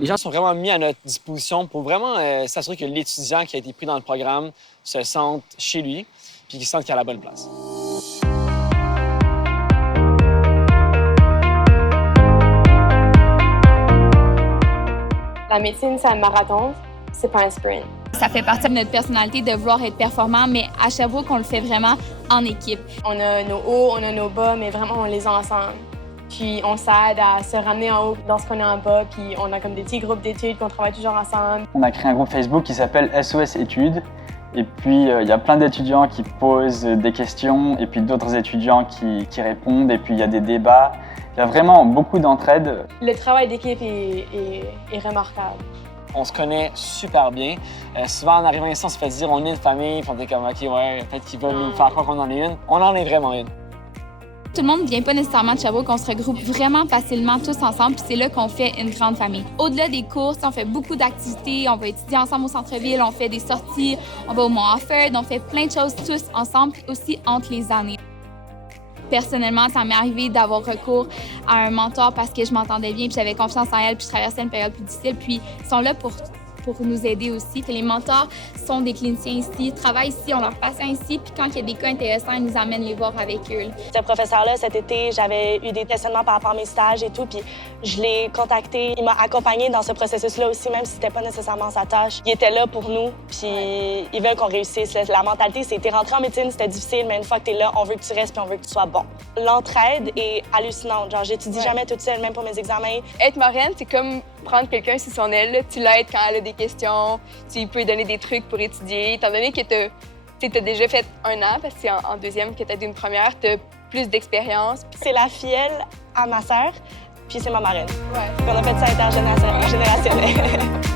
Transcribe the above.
Les gens sont vraiment mis à notre disposition pour vraiment s'assurer que l'étudiant qui a été pris dans le programme se sente chez lui puis qu'il sente qu'il est à la bonne place. La médecine, c'est un marathon, c'est pas un sprint. Ça fait partie de notre personnalité de vouloir être performant, mais à Sherbrooke, on le fait vraiment en équipe. On a nos hauts, on a nos bas, mais vraiment, on les a ensemble. Puis on s'aide à se ramener en haut lorsqu'on est en bas, puis on a comme des petits groupes d'études qu'on travaille toujours ensemble. On a créé un groupe Facebook qui s'appelle SOS Études. Et puis, il y a plein d'étudiants qui posent des questions et puis d'autres étudiants qui répondent. Et puis, il y a des débats. Il y a vraiment beaucoup d'entraide. Le travail d'équipe est remarquable. On se connaît super bien. Souvent, en arrivant ici, on se fait dire on est une famille, puis on est comme OK, ouais, peut-être qu'ils veulent nous faire croire qu'on en est une. On en est vraiment une. Tout le monde ne vient pas nécessairement de Sherbrooke, on se regroupe vraiment facilement tous ensemble, puis c'est là qu'on fait une grande famille. Au-delà des courses, on fait beaucoup d'activités, on va étudier ensemble au centre-ville, on fait des sorties, on va au Mont Offord, on fait plein de choses tous ensemble, puis aussi entre les années. Personnellement, ça m'est arrivé d'avoir recours à un mentor parce que je m'entendais bien, puis j'avais confiance en elle, puis je traversais une période plus difficile, puis ils sont là pour nous aider aussi. Les mentors sont des cliniciens ici, travaillent ici, ont leurs patients ici, puis quand il y a des cas intéressants, ils nous amènent les voir avec eux. Ce professeur-là, cet été, j'avais eu des questionnements par rapport à mes stages et tout, puis je l'ai contacté. Il m'a accompagné dans ce processus-là aussi, même si c'était pas nécessairement sa tâche. Il était là pour nous, puis il veut qu'on réussisse. La mentalité, c'est t'es rentré en médecine, c'était difficile, mais une fois que t'es là, on veut que tu restes, puis on veut que tu sois bon. L'entraide est hallucinante. Genre, j'étudie jamais toute seule, même pour mes examens. Être marraine, c'est comme prendre quelqu'un sous son aile. Tu l'aides quand elle a des questions, tu peux lui donner des trucs pour étudier. Étant donné que tu as déjà fait 1 an, parce que c'est en deuxième que tu as d'une première, tu as plus d'expérience. C'est la filleule à ma sœur, puis c'est ma marraine. Ouais. On a fait ça intergénérationnel.